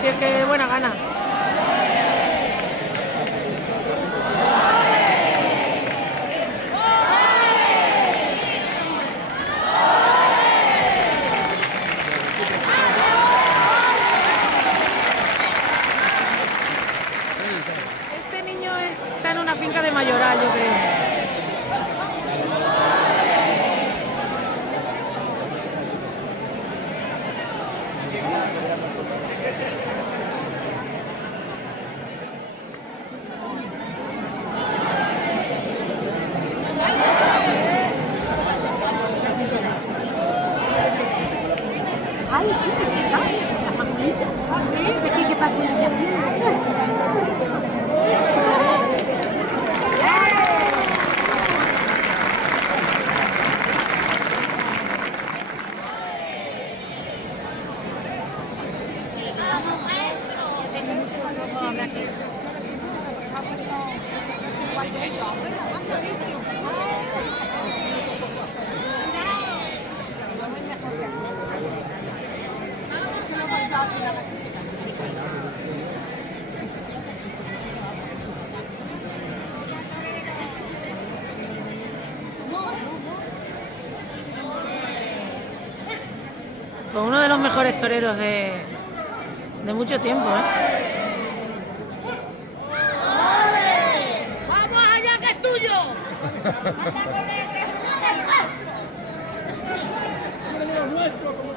Si es que buena gana. Este niño está en una finca de mayoral, yo creo. Ay, sí, la maquinita. Ah, sí, es que para Pues uno de los mejores toreros de mucho tiempo, ¿eh? ¡Vamos allá que es tuyo! Nuestro,